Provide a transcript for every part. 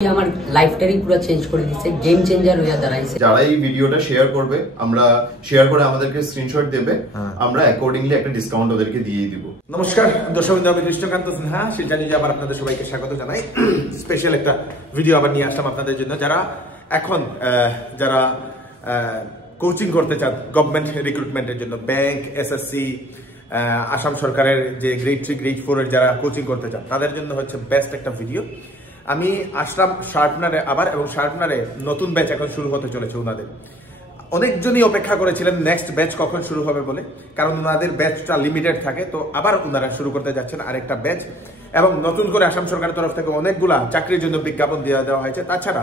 আমার লাইফটারই পুরো চেঞ্জ করে দিয়েছে, গেম চেঞ্জার হয়ে দাঁড়াইছে। যারা এই ভিডিওটা শেয়ার করবে, আমরা শেয়ার করে আমাদেরকে স্ক্রিনশট দেবে, আমরা অ্যাকর্ডিংলি একটা ডিসকাউন্ট ওদেরকে দিয়ে দিব। নমস্কার দর্শক, আমি কৃষ্ণকান্ত সিনহা শিলচর নিউজে আবার আপনাদের সবাইকে স্বাগত জানাই। স্পেশাল একটা ভিডিও আবার নিয়ে আসলাম আপনাদের জন্য। যারা কোচিং করতে চান গভর্নমেন্ট রিক্রুটমেন্টের জন্য, ব্যাংক, এসএসসি, আসাম সরকারের যে গ্রেড 3 গ্রেড 4 এর যারা কোচিং করতে চান তাদের জন্য হচ্ছে বেস্ট একটা ভিডিও। আমি আসলাম শার্পনারে আবার, এবং শার্পনারে নতুন ব্যাচ এখন শুরু হতে চলেছে। ওনাদের অনেকজনই অপেক্ষা করেছিলেন নেক্সট ব্যাচ কখন শুরু হবে বলে, কারণ ওনাদের ব্যাচটা লিমিটেড থাকে। তো আবার ওনারা শুরু করতে যাচ্ছেন আরেকটা ব্যাচ, এবং নতুন করে আসাম সরকারের তরফ থেকে অনেকগুলা চাকরির জন্য বিজ্ঞাপন দেওয়া হয়েছে। তাছাড়া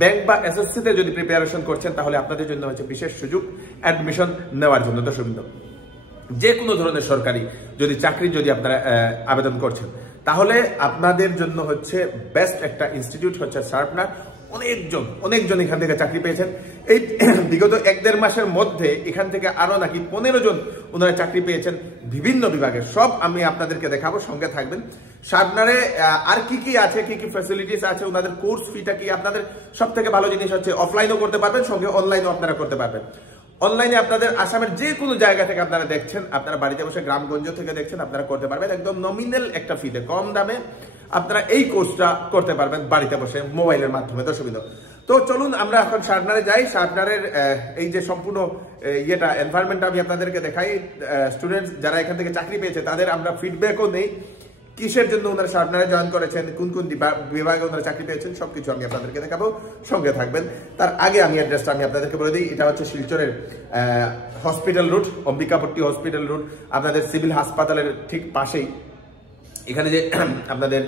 ব্যাংক বা এসএসসিতে যদি প্রিপারেশন করছেন তাহলে আপনাদের জন্য হচ্ছে বিশেষ সুযোগ অ্যাডমিশন নেওয়ার জন্য। দর্শকবৃন্দ, যে কোনো ধরনের সরকারি যদি চাকরি যদি আপনারা আবেদন করছেন তাহলে আপনাদের জন্য হচ্ছে বেস্ট একটা ইনস্টিটিউট হচ্ছে শার্পনার। অনেকজন এখান থেকে চাকরি পেয়েছেন। এই বিগত 1-1.5 মাসের মধ্যে এখান থেকে আরো নাকি 15 জন ওনারা চাকরি পেয়েছেন বিভিন্ন বিভাগে। সব আমি আপনাদেরকে দেখাবো, সঙ্গে থাকবেন। শার্পনারে আর কি আছে, কি ফ্যাসিলিটিস আছে, ওনাদের কোর্স ফিটা কি, আপনাদের সব থেকে ভালো জিনিস হচ্ছে অফলাইনও করতে পারবেন, সঙ্গে অনলাইনও আপনারা করতে পারবেন। অনলাইনে আপনাদের আসামের যে কোনো জায়গা থেকে আপনারা দেখছেন, আপনারা বাড়িতে বসে গ্রামগঞ্জ থেকে দেখছেন, আপনারা করতে পারবেন একদম নমিনাল একটা ফিতে, কম দামে আপনারা এই কোর্সটা করতে পারবেন বাড়িতে বসে মোবাইলের মাধ্যমে। দর্শকবৃন্দ, তো চলুন আমরা এখন শার্পনারে যাই। শার্পনারের এই যে সম্পূর্ণ এনভায়রনমেন্টটা আমি আপনাদেরকে দেখাই। স্টুডেন্টস যারা এখান থেকে চাকরি পেয়েছে তাদের আমরা ফিডব্যাকও নেই, কিসের জন্য ওনারা শার্পনারে জয়েন করেছেন, কোন বিভাগে ওনারা চাকরি পেয়েছেন, সবকিছু আমি আপনাদেরকে দেখাবো, সঙ্গে থাকবেন। তার আগে আমি অ্যাড্রেসটা আমি আপনাদেরকে বলে দিই। এটা হচ্ছে শিলচরের hospital route, Ambikapatti hospital route, আপনাদের সিভিল হাসপাতালের ঠিক পাশেই। এখানে যে আপনাদের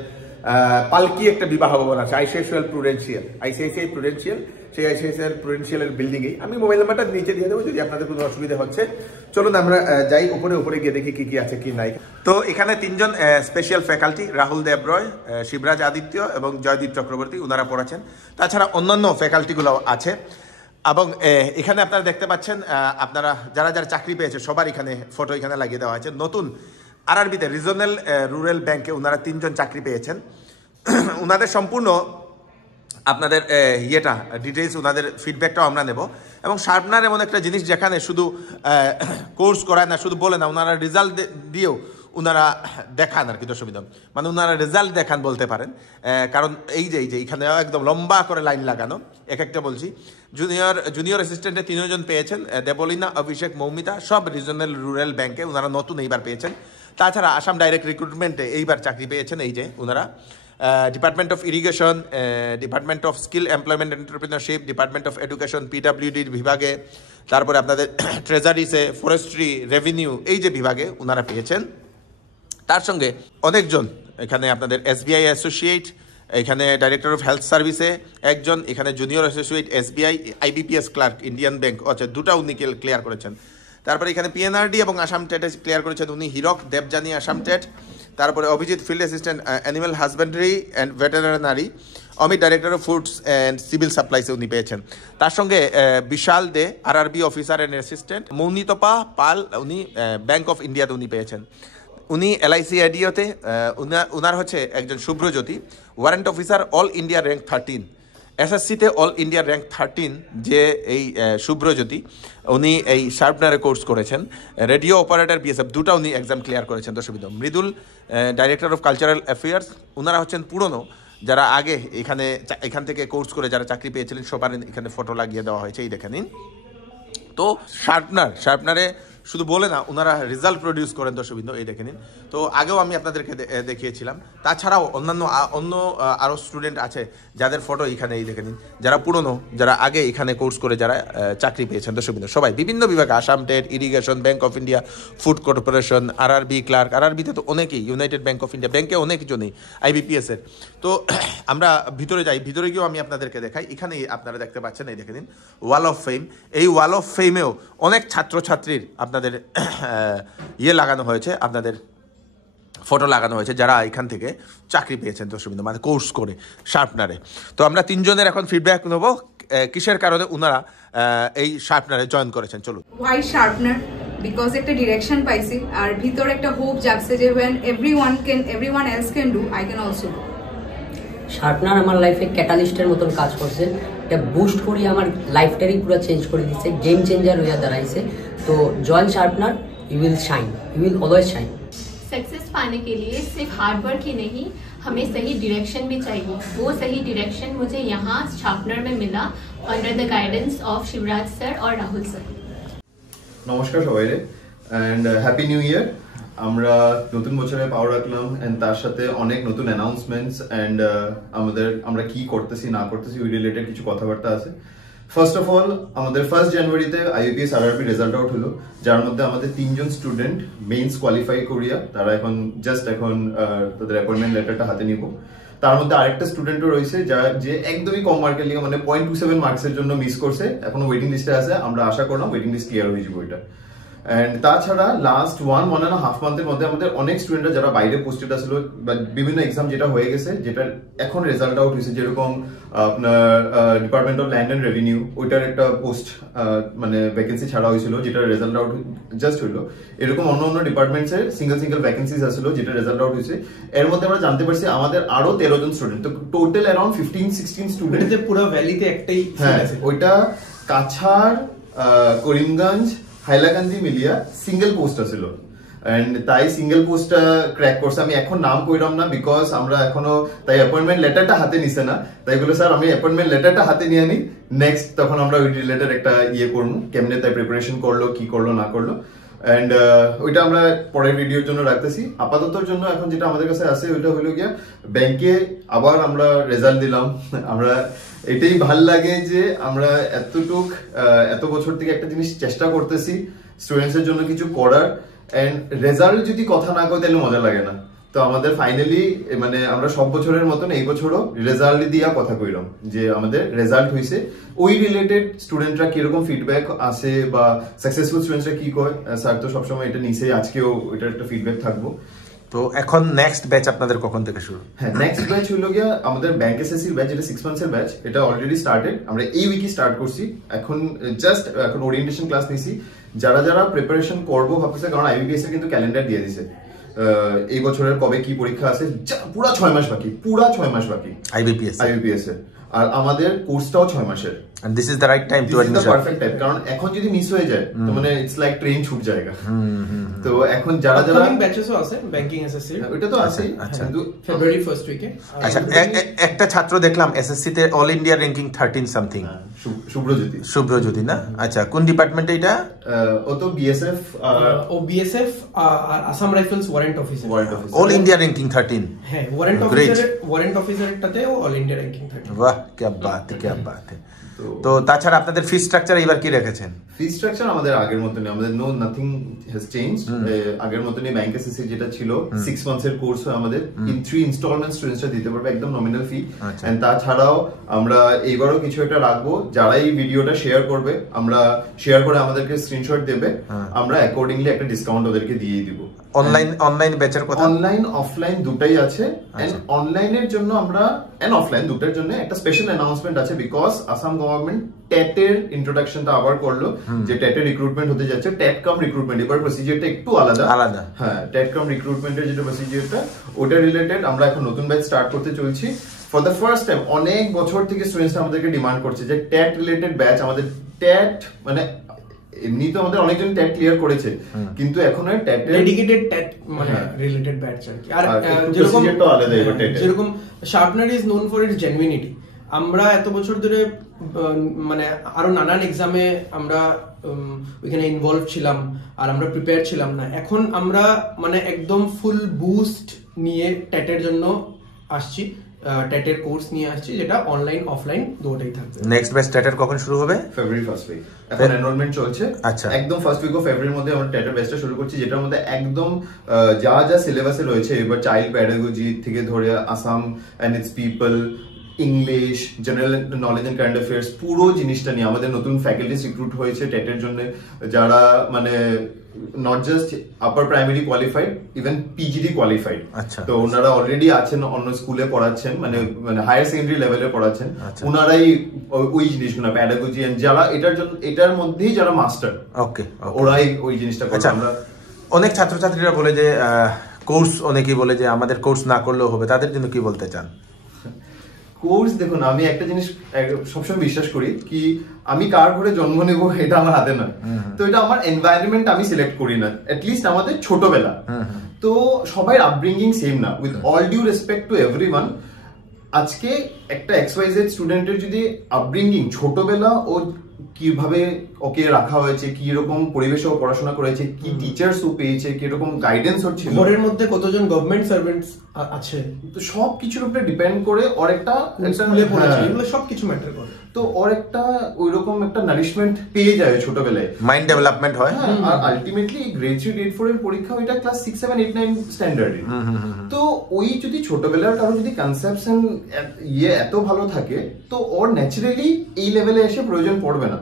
পালকি একটা বিবাহ ভবন আছে, আইসিআইসিআই প্রুডেন্সিয়াল, সেই আইসিআইসিআই প্রুডেন্সিয়ালের বিল্ডিংয়ে। আমি মোবাইল নাম্বারটা নিচে দিয়ে দেবো যদি আপনাদের কোনো অসুবিধা হচ্ছে। চলুন আমরা যাই উপরে গিয়ে দেখি কি আছে কি নাই। তো এখানে 3 জন স্পেশাল ফ্যাকাল্টি, রাহুল দেব রয়, শিবরাজ আদিত্য এবং জয়দীপ চক্রবর্তী, ওনারা পড়াচ্ছেন। তাছাড়া অন্যান্য ফ্যাকাল্টিগুলো আছে। এবং এখানে আপনারা দেখতে পাচ্ছেন, আপনারা যারা চাকরি পেয়েছে সবার এখানে ফটো এখানে লাগিয়ে দেওয়া হয়েছে। নতুন আরআরবিতে রিজনাল রুরাল ব্যাংকে ওনারা 3 জন চাকরি পেয়েছেন। ওনাদের সম্পূর্ণ আপনাদের ডিটেলস, ওনাদের ফিডব্যাকটাও আমরা নেব। এবং শার্পনার এমন একটা জিনিস যেখানে শুধু কোর্স করায় না, শুধু বলে না, ওনারা রেজাল্ট দিয়েও ওনারা দেখান আর কি। দর্শকবৃন্দ, মানে ওনারা রেজাল্ট দেখান বলতে পারেন। কারণ এই যে এখানে একদম লম্বা করে লাইন লাগানো, একটা বলছি। জুনিয়র অ্যাসিস্ট্যান্টে 3 জন পেয়েছেন, দেবলিনা, অভিষেক, মৌমিতা, সব রিজনাল রুরাল ব্যাংকে ওনারা নতুন এইবার পেয়েছেন। তাছাড়া আসাম ডাইরেক্ট রিক্রুটমেন্টে এইবার চাকরি পেয়েছেন এই যে ওনারা। Department of irrigation, department of skill employment entrepreneurship, department of education, পিডব্লিউডির বিভাগে, তারপরে আপনাদের ট্রেজারিসে, ফরেস্ট্রি, রেভিনিউ, এই যে বিভাগে ওনারা পেয়েছেন। তার সঙ্গে অনেকজন এখানে আপনাদের এসবিআই অ্যাসোসিয়েট, এখানে ডাইরেক্টর অফ হেলথ সার্ভিসে একজন, এখানে junior associate SBI, IBPS clerk, Indian bank, আচ্ছা 2টা উনি ক্লিয়ার করেছেন। তারপরে এখানে পিএনআরডি এবং আসাম টেটে ক্লিয়ার করেছেন উনি, হিরক দেবজানি, আসাম টেট। তারপরে Abhijit, field assistant animal husbandry and veterinary, Amit, director of foods and civil সাপ্লাইসে উনি পেয়েছেন। তার সঙ্গে Bishal Dey, RRB officer and assistant, Mounitapa Pal, উনি ব্যাংক অফ ইন্ডিয়াতে উনি পেয়েছেন। উনি এলআইসি এডিওতে, উনার হচ্ছে একজন Subhrajyoti, warrant officer, all India rank 13, এসএসসিতে অল ইন্ডিয়া র্যাঙ্ক 13 যে এই শুভ্রজ্যোতি, উনি এই শার্পনারে কোর্স করেছেন। রেডিও অপারেটর বিএসএফ 2টা উনি এক্সাম ক্লিয়ার করেছেন। দর্শকবৃন্দ, Mridul, director of cultural affairs, ওনারা হচ্ছেন পুরনো যারা আগে এখান থেকে কোর্স করে যারা চাকরি পেয়েছিলেন, সবার এখানে ফটো লাগিয়ে দেওয়া হয়েছে, এই দেখে নিন। তো শার্পনারে শুধু বলে না, ওনারা রেজাল্ট প্রডিউস করেন। দর্শকবৃন্দ, এই দেখে নিন। তো আগেও আমি আপনাদেরকে দেখিয়েছিলাম। তাছাড়াও অন্য আরও স্টুডেন্ট আছে যাদের ফটো এখানে এই দেখে নিন, যারা পুরনো, যারা আগে এখানে কোর্স করে যারা চাকরি পেয়েছেন। দর্শকবৃন্দ, সবাই বিভিন্ন বিভাগে, Assam TET, irrigation, bank of India, food corporation, RRB clerk, আরআরবিতে তো অনেকেই, ইউনাইটেড ব্যাংক অফ ইন্ডিয়া ব্যাংকে অনেকজনই, আইবিপিএসের। তো আমরা ভিতরে যাই, ভিতরে গিয়েও আমি আপনাদেরকে দেখাই। এখানেই আপনারা দেখতে পাচ্ছেন, এই দেখে নিন, ওয়াল অফ ফেম। এই ওয়াল অফ ফেমেও অনেক ছাত্রছাত্রীর আপনাদের লাগানো হয়েছে, আপনাদের ফটো লাগানো হয়েছে যারা এখান থেকে চাকরি পেয়েছেন। দর্শকবৃন্দ, মানে কোর্স করে শার্পনারে। তো আমরা 3 জনের এখন ফিডব্যাক নেব, কিসের কারণে ওনারা এই শার্পনারে জয়েন করেছেন। চলুন। Why sharpener? বিকজ একটা ডিরেকশন পাইছি, আর ভিতরে একটা হোপ জাগছে যে when everyone else can do, I can also do. Sharpener আমার লাইফে ক্যাটালিস্টের মতন কাজ করছে, এটা বুস্ট করে আমার লাইফটারই পুরো চেঞ্জ করে দিচ্ছে, গেম চেঞ্জার হয়ে দাঁড়াইছে। তো join sharpener, you will shine, you will always shine. Success पाने के लिए सिर्फ हार्ड वर्क ही नहीं, हमें सही डायरेक्शन भी चाहिए। वो सही डायरेक्शन मुझे यहाँ शार्पनर में मिला under the guidance of Shivraj sir और राहुल सर। নমস্কার সবাইরে এন্ড হ্যাপি নিউ ইয়ার। আমরা নতুন বছরে পাও রাখলাম এন্ড তার সাথে অনেক নতুন অ্যানাউন্সমেন্টস এন্ড আমরা কি করতেছি না করতেছি ওই রিলেটেড কিছু কথাবার্তা আছে। ফার্স্ট অফ অল, আমাদের 1 জানুয়ারিতে IUPS RRB রেজাল্ট আউট হলো, যার মধ্যে আমাদের 3 জন স্টুডেন্ট মেইনস কোয়ালিফাই করিয়া তারা এখন তাদের অ্যাপয়েন্টমেন্ট লেটারটা হাতে নিব। তার মধ্যে আরেকটা স্টুডেন্টও রয়েছে যে একদমই কম মার্কের লিগে মানে 0.27 মার্কসের জন্য মিস করছে, এখনো ওয়েটিং লিস্টে আছে। আমরা আশা করলাম ওয়েটিং লিস্ট ক্লিয়ার হয়ে যাবে ওইটা। এন্ড তাছাড়া লাস্ট 1.5 মান্থের মধ্যে আমাদের অনেক স্টুডেন্টরা যারা বাইরে পোস্টেড আসলো বা বিভিন্ন এক্সাম যেটা হয়ে গেছে, যেটা এখন রেজাল্ট আউট হয়েছে, যেরকম আপনার department of land and revenue, ওইটার একটা পোস্ট মানে ভ্যাকেন্সি ছাড়া হয়েছিল, যেটা রেজাল্ট আউট জাস্ট হইলো। এরকম অন্য অন্য ডিপার্টমেন্টস এর সিঙ্গেল ভ্যাকেন্সিজ আসলো, যেটা রেজাল্ট আউট হয়েছে। এর মধ্যে আমরা জানতে পারছি আমাদের আরো 13 জন স্টুডেন্ট, তো টোটাল অ্যারাউন্ড 15-16 স্টুডেন্ট। পুরো ভ্যালিতে একটাই হ্যাঁ, ওইটা কাছাড়, করিমগঞ্জ, হাইলাকান্দি মিলিয়া সিঙ্গেল পোস্ট আছিল। এন্ড তাই সিঙ্গেল পোস্টটা ক্র্যাক করছে। আমি এখন নাম কইরাম না, বিকজ আমরা এখনো তাই অ্যাপয়েন্টমেন্ট লেটারটা হাতে নিছে না। তাই বলে স্যার আমি অ্যাপয়েন্টমেন্ট লেটারটা হাতে নিয়ে নিই, নেক্সট তখন আমরা ওই রিলেটেড একটা করবো, কেমনে তাই প্রিপারেশন করলো, কি করলো না করলো। এন্ড ওইটা আমরা পরের ভিডিওর জন্য রাখতেছি। আপাততর জন্য এখন যেটা আমাদের কাছে আছে ওইটা হলো গিয়া ব্যাংকে আবার আমরা রেজাল্ট দিলাম। আমরা এটাই ভাল লাগে যে আমরা এত বছর থেকে একটা জিনিস চেষ্টা করতেছি স্টুডেন্টস এর জন্য কিছু করার, এন্ড রেজাল্ট যদি কথা না কয় তাহলে মজা লাগে না। তো আমাদের ফাইনালি মানে আমরা সব বছরের মতন এই বছরও রেজাল্ট দিয়া কথা কইলাম যে আমাদের রেজাল্ট হয়েছে। ওই রিলেটেড স্টুডেন্টরা কিরকম ফিডব্যাক আসে বা সাকসেসফুল স্টুডেন্টসরা কি কয়, স্যার তো সবসময় এটা নিচে, আজকেও এটার একটা ফিডব্যাক থাকবো। তো এখন নেক্সট ব্যাচ আপনাদের কখন থেকে শুরু? হ্যাঁ, নেক্সট ব্যাচ হলো গিয়া আমাদের ব্যাংক এসএসসির ব্যাচ, যেটা 6 মান্থসের ব্যাচ। এটা অলরেডি স্টার্টেড, আমরা এই উইকে স্টার্ট করছি। এখন ওরিয়েন্টেশন ক্লাস নিছি। যারা প্রিপারেশন করবো ভাবতেছে, কারণ IUPS এর কিন্তু ক্যালেন্ডার দিয়ে দিছে এই বছরের কবে কি পরীক্ষা আছে, পুরা 6 মাস বাকি IUPS এর। আর আমাদের কোর্সটাও 6 মাসের। And this is the right time to admission. Perfect time, কারণ এখন যদি মিস হয়ে যায় তো মানে ইটস লাইক ট্রেন ছুট জায়গা। তো এখন যারা ব্যাচেসও আছে ব্যাংকিং এসএসসি, ওটা তো আছেই, কিন্তু ফেব্রুয়ারি ফার্স্ট উইকে। আচ্ছা, একটা ছাত্র দেখলাম এসএসসি তে all India ranking 13 something, Subhrajyoti না? আচ্ছা, কোন ডিপার্টমেন্টে এটা? ও তো বিএসএফ আর Assam rifles warrant officer. All India ranking 13। হ্যাঁ, ওয়ারেন্ট অফিসারটাতেও অল ইন্ডিয়া র্যাঙ্কিং 13। বাহ, কি বাত। তো তাছাড়া আপনাদের ফি স্ট্রাকচার এবার কি রেখেছেন? ফি স্ট্রাকচার আমাদের আগের মতনই, আমাদের নাথিং হ্যাজ চেঞ্জড। আগের মতনই ব্যাংক এসএসসি যেটা ছিল 6 মান্থসের কোর্স হয় আমাদের, ইন 3 ইনস্টলমেন্ট স্টুডেন্টসরা দিতে পারবে, একদম নমিনাল ফি। এন্ড তাছাড়াও আমরা এইবারও কিছু একটা রাখবো, যারা এই ভিডিওটা শেয়ার করবে, আমরা শেয়ার করে আমাদেরকে স্ক্রিনশট দেবে, আমরা অ্যাকর্ডিংলি একটা ডিসকাউন্ট ওদেরকে দিয়ে দিব। অনলাইন ব্যাচের কথা? অনলাইন অফলাইন দুটাই আছে। এন্ড অনলাইনের জন্য আমরা অফলাইন দুটার জন্য একটা স্পেশাল অ্যানাউন্সমেন্ট আছে, বিকজ আসাম গভর্নমেন্ট টেট এর ইন্ট্রোডাকশনটা আবার করলো, যে টেট এর রিক্রুটমেন্ট হতে যাচ্ছে। টেট কাম রিক্রুটমেন্ট, এবার প্রসিজিয়ারটা একটু আলাদা। হ্যাঁ, টেট কাম রিক্রুটমেন্টের যেটা প্রসিজিয়ারটা, ওটা রিলেটেড আমরা এখন নতুন ব্যাচ স্টার্ট করতে চলছি। ফর দ্য ফার্স্ট টাইম অনেক বছর থেকে স্টুডেন্টস আমাদেরকে ডিমান্ড করছে যে টেট রিলেটেড ব্যাচ। আমাদের টেট মানে এমনি তো আমাদের অনেকজন ট্যাট ক্লিয়ার করেছে, কিন্তু এখন ডেডিকেটেড ট্যাট মানে রিলেটেড ব্যাচ আর কি। আর যেরকম sharpener is known for its genuinity. আমরা এত বছর ধরে মানে আরো নানান এক্সামে আমরা ওইখানে ইনভলভ ছিলাম, আর আমরা প্রিপেয়ার ছিলাম না। এখন আমরা মানে একদম ফুল বুস্ট নিয়ে ট্যাটের জন্য আসছি, টেটের কোর্স নিয়ে আসছি, যেটা অনলাইন অফলাইন দুটোই থাকবে। নেক্সট ব্যাচ টেটের কখন শুরু হবে? February first week. এখন এনরোলমেন্ট চলছে। আচ্ছা, একদম ফার্স্ট উইক অফ ফেব্রুয়ারির মধ্যে আমরা টেটের ব্যাচটা শুরু করছি, যেটার মধ্যে একদম যা সিলেবাসে রয়েছে, এবার চাইল্ড প্যাডাগজি থেকে ধরে Assam and its people, English, general knowledge and current affairs, পুরো জিনিসটা নিয়ে আমাদের নতুন ফ্যাকাল্টিস রিক্রুট হয়েছে টেটের জন্য, যারা মানে not just upper primary qualified, even PGD qualified. তো ওনারা অলরেডি আছেন, অন্য স্কুলে পড়াচ্ছেন, মানে হায়ার সেকেন্ডারি লেভেলে পড়াচ্ছেন। ওনারাই ওই জিনিসগুলো প্যাডাগজি এন্ড যারা এটার মধ্যেই যারা মাস্টার, ওরাই ওই জিনিসটা করে। আমরা অনেক ছাত্রছাত্রীরা বলে যে কোর্স, অনেকেই বলে যে আমাদের কোর্স না করলেও হবে, তাদের জন্য কি বলতে চান? কোর্স দেখুন, আমি একটা জিনিস সবসময় বিশ্বাস করি কি আমি কার ঘরে জন্ম নেব এটা আমার হাতে নয়, তো এটা আমার এনভায়রনমেন্ট আমি সিলেক্ট করি না, অ্যাটলিস্ট আমাদের ছোটবেলা। তো সবাই আপব্রিঙ্গিং সেম না, with all due respect to everyone. আজকে একটা XYZ স্টুডেন্টের যদি আপব্রিঙ্গিং ছোটবেলা ও কিভাবে ওকে রাখা হয়েছে, কি রকম পরিবেশে ও পড়াশোনা করেছে, কি টিচার্স ও পেয়েছে, কি রকম গাইডেন্স ওর ছিল, ঘরের মধ্যে কতজন গভর্নমেন্ট সার্ভেন্টস আছে, তো সব কিছুর উপরে ডিপেন্ড করে ওর একটা স্কুলে পড়েছে, এগুলো সবকিছু ম্যাটার করে। তো ওর একটা ওইরকম একটা নারিশমেন্ট পেয়ে যায় ছোটবেলায়, মাইন্ড ডেভেলপমেন্ট হয়। আর আলটিমেটলি গ্রেড 3 গ্রেড 4 এর পরীক্ষা ওইটা ক্লাস 6 7 8 9 স্ট্যান্ডার্ডে। তো ওই যদি ছোটবেলার কারো যদি কনসেপশন এত ভালো থাকে তো ওর ন্যাচারালি এই লেভেলে এসে প্রয়োজন পড়বে না।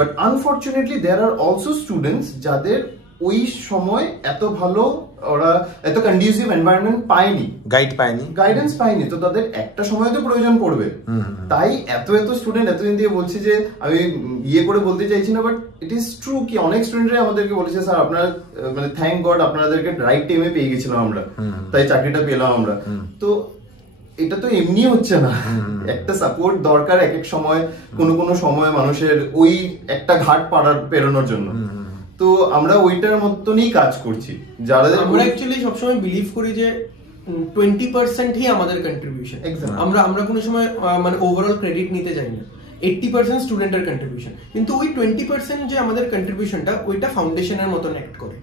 But unfortunately there are also students যাদের ওই সময় এত ভালো ওরা এত কন্ডিউসিভ এনভায়রনমেন্ট পায়নি, গাইডেন্স পায়নি, তো তাদের একটা সময় তো প্রয়োজন পড়বে। তাই এত স্টুডেন্ট এতদিন দিয়ে বলছি যে আমি করে বলতে চাইছি না, বাট ইট ইজ ট্রু কি অনেক স্টুডেন্টরা আমাদেরকে বলেছে স্যার আপনারা মানে থ্যাংক গড আপনাদেরকে রাইট টাইমে পেয়ে গেছিলাম আমরা, তাই চাকরিটা পেলাম আমরা। তো এটা তো এমনি হচ্ছে না, একটা সাপোর্ট দরকার এক এক সময়, কোনো সময় মানুষের ওই একটা ঘাট পেরোনোর জন্য। তো আমরা ওইটার মতনই কাজ করছি। যারা আমরা অ্যাকচুয়ালি সবসময় বিলিভ করি যে 20% ই আমাদের কন্ট্রিবিউশন, আমরা কোনো সময় মানে ওভারঅল ক্রেডিট নিতে যাই না, 80% স্টুডেন্টের কন্ট্রিবিউশন, কিন্তু ওই 20% যে আমাদের কন্ট্রিবিউশনটা ওইটা ফাউন্ডেশনের মতন অ্যাক্ট করে।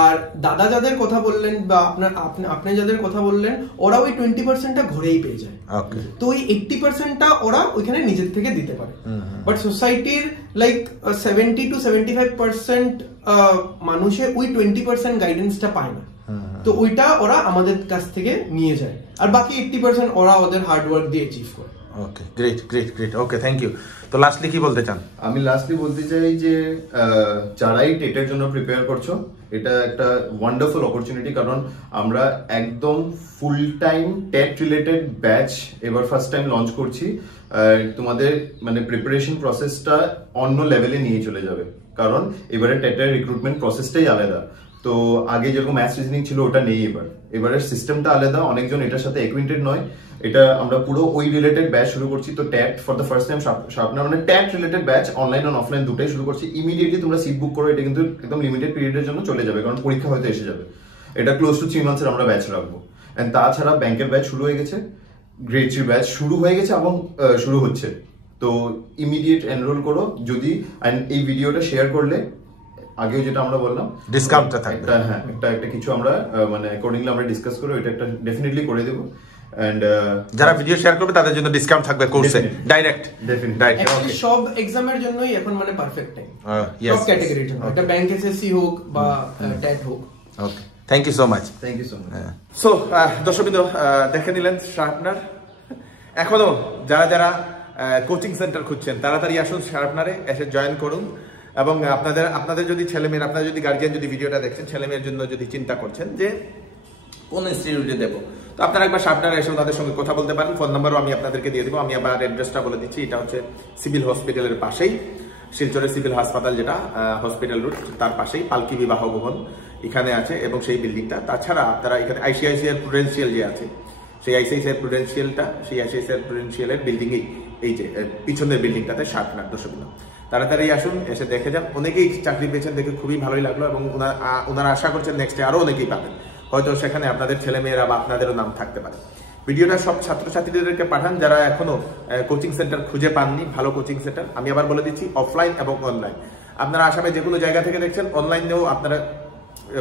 আর দাদা যাদের কথা বললেন বা আপনি যাদের কথা বললেন ওরা ওই 20%টা ঘরেই পেয়ে যায়, তো ওই 80%টা ওরা ওইখানে নিজের থেকে দিতে পারে। বাট সোসাইটির লাইক 70 to 75% মানুষে ওই 20% গাইডেন্সটা পায় না, তো ওইটা ওরা আমাদের কাছ থেকে নিয়ে যায়, আর বাকি 80% ওরা ওদের হার্ড ওয়ার্ক দিয়ে অ্যাচিভ করে। Okay, great great great, okay, thank you. তো লাস্টলি কি বলতে চান? আমি লাস্টলি বলতে চাই যে যারাই টেটের জন্য প্রিপেয়ার করছো, এটা একটা ওয়ান্ডারফুল অপরচুনিটি, কারণ আমরা একদম full time TET related batch এবার ফার্স্ট টাইম লঞ্চ করছি। তোমাদের মানে প্রিপারেশন প্রসেসটা অন্য লেভেলে নিয়ে চলে যাবে, কারণ এবারে টেটের রিক্রুটমেন্ট প্রসেসটাই আলাদা। তো আগে যেরকম ম্যাথস রিজনিং ছিল ওটা নেই, এবারের সিস্টেমটা আলাদা, অনেকজন এটার সাথে অ্যাকুইন্টেড নয়, এটা আমরা পুরো ওই রিলেটেড ব্যাচ শুরু করছি। তো TAT for the first time sharpener মানে ট্যাট রিলেটেড ব্যাচ অনলাইন আর অফলাইন দুটোই শুরু করছি। ইমিডিয়েটলি তোমরা সিট বুক করো, এটা কিন্তু একদম লিমিটেড পিরিয়ডের জন্য চলে যাবে, কারণ পরীক্ষা হয়তো এসে যাবে। এটা ক্লোজ টু 3 মান্থসের আমরা ব্যাচ রাখবো। এন্ড তাছাড়া ব্যাংকের ব্যাচ শুরু হয়ে গেছে, গ্রেড 3 ব্যাচ শুরু হয়ে গেছে এবং শুরু হচ্ছে। তো ইমিডিয়েট এনরোল করো যদি, এন্ড এই ভিডিওটা শেয়ার করলে আগেও যেটা আমরা বললাম ডিসকাউন্টটা থাকবে, হ্যাঁ একটা কিছু আমরা মানে অ্যাকর্ডিংলি আমরা ডিসকাস করব, এটা একটা ডেফিনেটলি করে দেব। এন্ড যারা ভিডিও শেয়ার করবে তাদের জন্য ডিসকাউন্ট থাকবে কোর্সে ডাইরেক্ট। ডেফিনেটলি সব এক্সামের জন্যই এখন মানে পারফেক্ট টাইম, সব ক্যাটাগরির জন্য, এটা ব্যাংক এসএসসি হোক বা ট্যাট হোক। Okay, thank you so much. Thank you so much. So দর্শকবৃন্দ, দেখে নিলেন শার্পনার। এখনো যারা কোচিং সেন্টার খুঁজছেন তাড়াতাড়ি আসুন শার্পনারে, এসে জয়েন করুন। এবং আপনাদের যদি ছেলেমেয়ের, আপনার যদি গার্জিয়ান যদি ভিডিওটা দেখছেন, ছেলেমেয়ের জন্য যদি চিন্তা করছেন যে কোন ইনস্টিটিউটে দেবো, তো আপনারা একবার শার্পনারে এসে তাদের সঙ্গে কথা বলতে পারেন। ফোন নাম্বারও আমি আপনাদেরকে দিয়ে দেবো। আমি আবার অ্যাড্রেসটা বলে দিচ্ছি, এটা হচ্ছে সিভিল হসপিটালের পাশেই, শিলচরের সিভিল হাসপাতাল যেটা হসপিটাল রুট তার পাশেই পালকি বিবাহ ভবন এখানে আছে, এবং সেই বিল্ডিংটা। তাছাড়া আপনারা এখানে আইসিআইসিআই প্রুডেন্সিয়াল যে আছে, সেই আইসিআইসিআই প্রুডেন্সিয়ালটা, সেই আইসিআইসিআই প্রুডেন্সিয়ালের বিল্ডিংয়েই এই যে পিছনের বিল্ডিংটাতে শার্পনার। দর্শকবৃন্দ তাড়াতাড়ি আসুন, এসে দেখে যান। অনেকেই চাকরি পেয়েছেন, দেখে খুবই ভালোই লাগলো, এবং ওনারা আশা করছেন নেক্সটে আরো অনেকেই পাবেন, হয়তো সেখানে আপনাদের ছেলেমেয়েরা বা আপনাদেরও নাম থাকতে পারে। ভিডিওটা সব ছাত্রছাত্রীদেরকে পাঠান যারা এখনো কোচিং সেন্টার খুঁজে পাননি, ভালো কোচিং সেন্টার। আমি আবার বলে দিচ্ছি, অফলাইন এবং অনলাইন। আপনারা আসামে যে কোনো জায়গা থেকে দেখছেন, অনলাইনেও আপনারা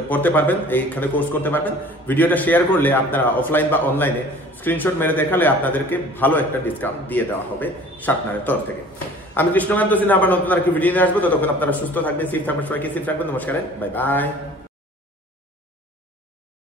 পড়তে পারবেন, এইখানে কোর্স করতে পারবেন। ভিডিওটা শেয়ার করলে আপনারা অফলাইন বা অনলাইনে স্ক্রিনশট মেরে দেখালে আপনাদেরকে ভালো একটা ডিসকাউন্ট দিয়ে দেওয়া হবে শার্পনারের তরফ থেকে। আমি কৃষ্ণকান্ত সিনহা, আবার নতুন আর কি ভিডিও নিয়ে আসবো। ততক্ষণ আপনারা সুস্থ থাকবেন, সেফ থাকবেন, সবাইকে সেফ থাকবেন। নমস্কার, বাই বাই।